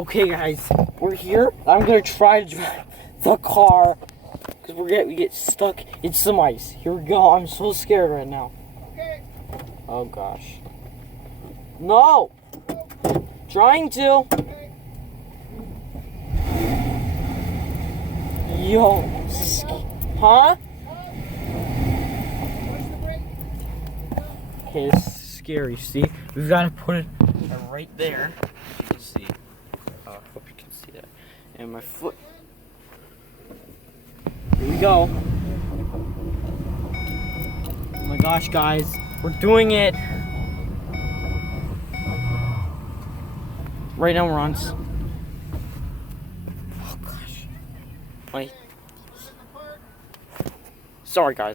Okay, guys, we're here. I'm gonna try to drive the car because we get stuck in some ice. Here we go. I'm so scared right now. Okay. Oh gosh. No. Trying to. Okay. Yo. Huh? Push the brake. Okay, this is scary. See, we've got to put it right there. You can see. Hope you can see that. And my foot. Here we go. Oh my gosh, guys, we're doing it. Right now we're on. Oh gosh. Wait. Sorry, guys.